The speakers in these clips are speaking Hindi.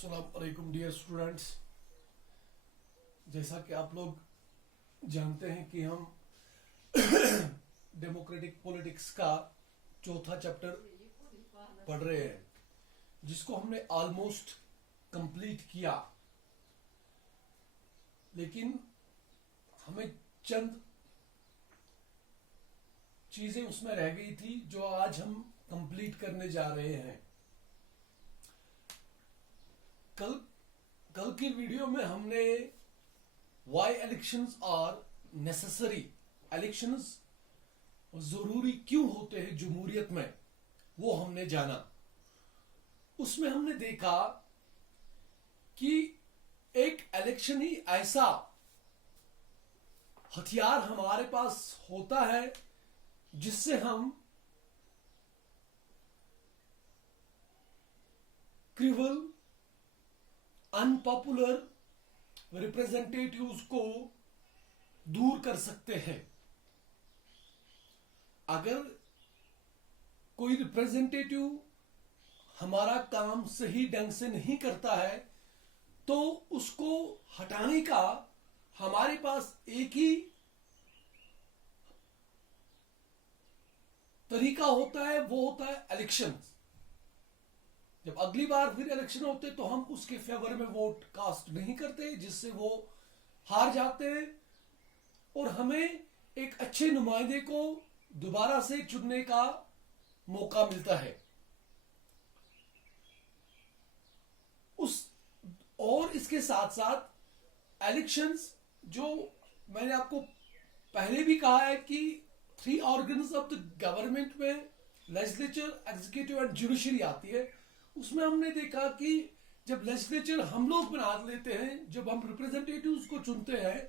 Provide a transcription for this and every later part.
अस्सलाम वालेकुम डियर स्टूडेंट्स। जैसा कि आप लोग जानते हैं कि हम डेमोक्रेटिक पॉलिटिक्स का चौथा चैप्टर पढ़ रहे हैं, जिसको हमने ऑलमोस्ट कंप्लीट किया, लेकिन हमें चंद चीजें उसमें रह गई थी जो आज हम कंप्लीट करने जा रहे हैं। कल की वीडियो में हमने why elections are necessary, elections जरूरी क्यों होते हैं जमहूरियत में, वो हमने जाना। उसमें हमने देखा कि एक इलेक्शन ही ऐसा हथियार हमारे पास होता है जिससे हम क्रिवल अनपॉपुलर रिप्रेजेंटेटिव्स को दूर कर सकते हैं। अगर कोई रिप्रेजेंटेटिव हमारा काम सही ढंग से नहीं करता है तो उसको हटाने का हमारे पास एक ही तरीका होता है, वो होता है इलेक्शन। जब अगली बार फिर इलेक्शन होते तो हम उसके फेवर में वोट कास्ट नहीं करते, जिससे वो हार जाते हैं और हमें एक अच्छे नुमाइंदे को दोबारा से चुनने का मौका मिलता है। और इसके साथ साथ इलेक्शंस, जो मैंने आपको पहले भी कहा है कि 3 ऑर्गन्स ऑफ द गवर्नमेंट में लेजिस्लेचर, एग्जीक्यूटिव एंड जुडिशरी आती है। उसमें हमने देखा कि जब लेजिस्लेचर हम लोग बना लेते हैं, जब हम रिप्रेजेंटेटिव्स को चुनते हैं,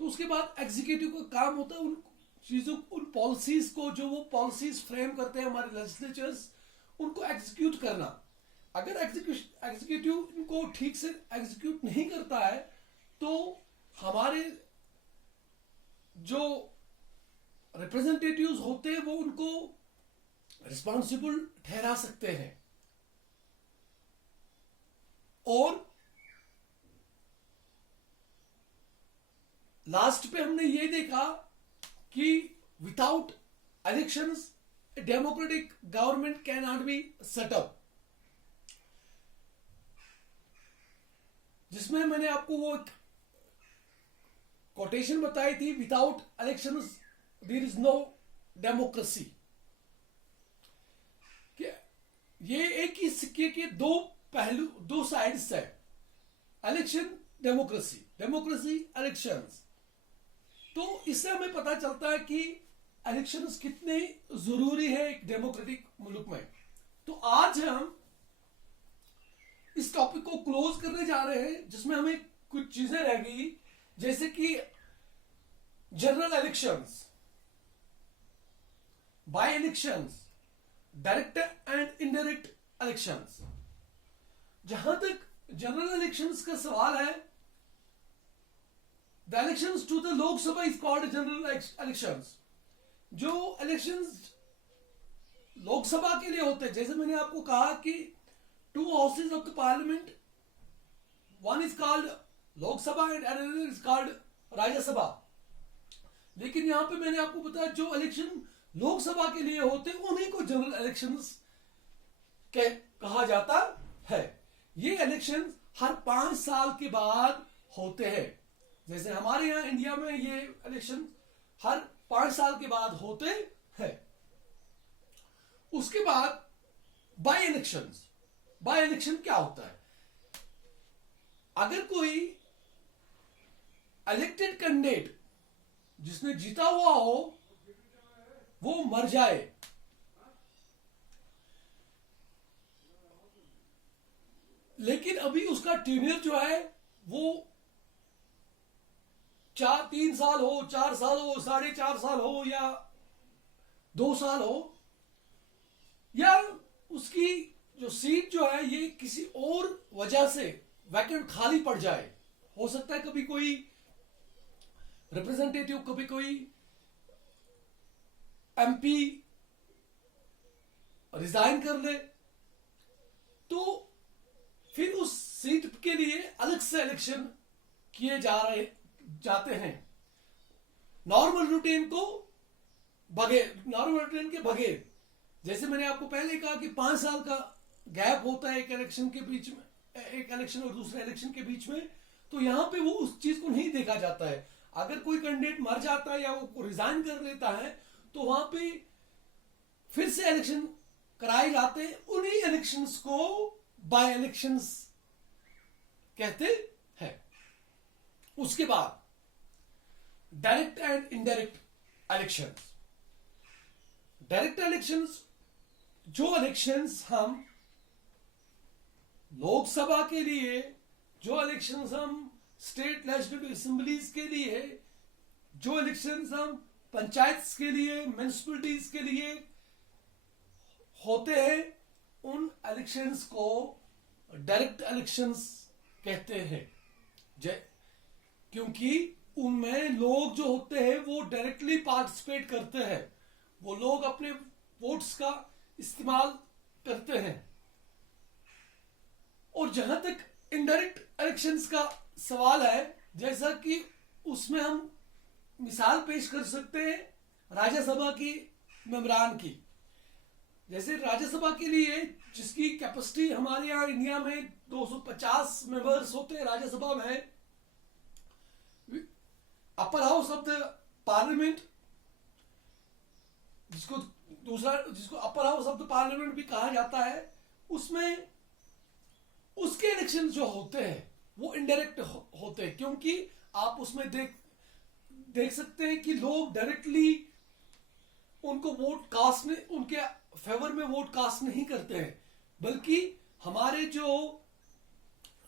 तो उसके बाद एग्जीक्यूटिव का काम होता है उन चीजों, उन पॉलिसीज को, जो वो पॉलिसीज फ्रेम करते हैं हमारे लेजिस्लेचर्स, उनको एग्जीक्यूट करना। अगर एग्जीक्यूटिव इनको ठीक से एग्जीक्यूट नहीं करता है तो हमारे जो रिप्रेजेंटेटिव्स होते हैं वो उनको रिस्पॉन्सिबल ठहरा सकते हैं। और लास्ट पे हमने ये देखा कि without elections democratic government can not be set up, जिसमें मैंने आपको वो कोटेशन बताई थी, without elections there is no democracy. ये एक ही सिक्के के दो पहलू, दो साइड्स है, इलेक्शन डेमोक्रेसी, डेमोक्रेसी इलेक्शंस। तो इससे हमें पता चलता है कि इलेक्शंस कितने जरूरी है एक डेमोक्रेटिक मुल्क में। तो आज हम इस टॉपिक को क्लोज करने जा रहे हैं, जिसमें हमें कुछ चीजें रह गई, जैसे कि general elections, by elections, direct and indirect elections. जहां तक जनरल इलेक्शंस का सवाल है, the elections to the Lok Sabha is called general elections. जो इलेक्शंस लोकसभा के लिए होते हैं, जैसे मैंने आपको कहा कि 2 houses of the parliament, one is called Lok Sabha and another is called Rajya Sabha. लेकिन यहां पे मैंने आपको बताया जो इलेक्शन लोकसभा के लिए होते हैं उन्हीं को जनरल इलेक्शंस कहा जाता है। ये इलेक्शन हर 5 साल के बाद होते हैं। जैसे हमारे यहां इंडिया में ये इलेक्शन हर 5 साल के बाद होते हैं। उसके बाद बाय इलेक्शंस। बाय इलेक्शन क्या होता है? अगर कोई इलेक्टेड कैंडिडेट जिसने जीता हुआ हो वो मर जाए, लेकिन अभी उसका टेन्योर जो है वो 3 साल हो, 4 साल हो, 4.5 साल हो या 2 साल हो, या उसकी जो सीट जो है ये किसी और वजह से वैकेंट खाली पड़ जाए। हो सकता है कभी कोई रिप्रेजेंटेटिव, कभी कोई एमपी रिजाइन कर ले, तो फिर उस सीट के लिए अलग से इलेक्शन किए जाते हैं, नॉर्मल रूटीन के बगैर। जैसे मैंने आपको पहले कहा कि 5 साल का गैप होता है एक इलेक्शन के बीच में, एक इलेक्शन और दूसरे इलेक्शन के बीच में, तो यहां पे वो उस चीज को नहीं देखा जाता है। अगर कोई कैंडिडेट मर जाता है या वो रिजाइन कर लेता है तो वहां पे फिर से इलेक्शन कराए जाते हैं। उन्हीं इलेक्शंस को बाय इलेक्शंस कहते हैं। उसके बाद direct and indirect elections. Direct elections, जो इलेक्शंस हम लोकसभा के लिए, जो इलेक्शंस हम स्टेट लेजिस्लेटिव असेंबलीज के लिए, जो इलेक्शंस हम पंचायत के लिए, म्यूनिसिपैलिटीज के लिए होते हैं, उन इलेक्शंस को डायरेक्ट इलेक्शंस कहते हैं। क्योंकि उनमें लोग जो होते हैं वो डायरेक्टली पार्टिसिपेट करते हैं, वो लोग अपने वोट्स का इस्तेमाल करते हैं। और जहां तक इनडायरेक्ट इलेक्शंस का सवाल है, जैसा कि उसमें हम मिसाल पेश कर सकते हैं राज्यसभा की मेंबरान की। जैसे राज्यसभा के लिए, जिसकी कैपेसिटी हमारे यहाँ इंडिया में 250 मेंबर्स होते हैं राज्यसभा में, upper house of the parliament, जिसको upper house of the parliament भी कहा जाता है, उसमें उसके इलेक्शन जो होते हैं वो इनडायरेक्ट होते हैं। क्योंकि आप उसमें देख सकते हैं कि लोग डायरेक्टली उनको वोट कास्ट नहीं, उनके फेवर में वोट कास्ट नहीं करते हैं, बल्कि हमारे जो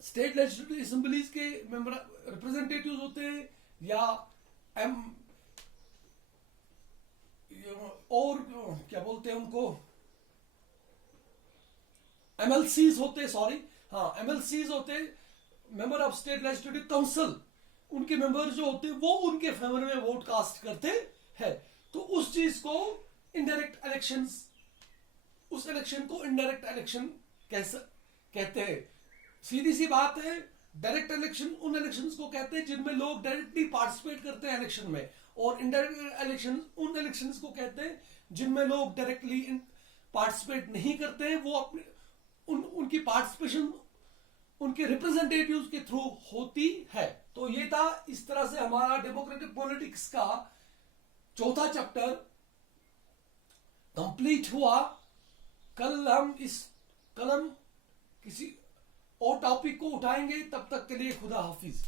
स्टेट लेजिस्लेटिव असेंबलीज के मेंबर रिप्रेजेंटेटिव्स होते हैं, या और क्या बोलते हैं उनको, एमएलसीज होते, एमएलसीज होते, member of state legislative council, उनके मेंबर जो होते हैं वो उनके फेवर में वोट कास्ट करते हैं। तो उस चीज को इनडायरेक्ट इलेक्शंस, उस इलेक्शन को इनडायरेक्ट इलेक्शन कहते हैं। सीधी सी बात है, डायरेक्ट इलेक्शन उन इलेक्शंस को कहते हैं जिनमें लोग डायरेक्टली पार्टिसिपेट करते हैं इलेक्शन में, और इनडायरेक्ट इलेक्शन उन इलेक्शंस को कहते हैं जिनमें लोग डायरेक्टली पार्टिसिपेट नहीं करते हैं, वो अपने उनकी पार्टिसिपेशन उनके रिप्रेजेंटेटिव्स के थ्रू होती है। तो ये था, इस तरह से हमारा डेमोक्रेटिक पॉलिटिक्स का चौथा चैप्टर कंप्लीट हुआ। कल हम किसी और टॉपिक को उठाएंगे। तब तक के लिए खुदा हाफिज।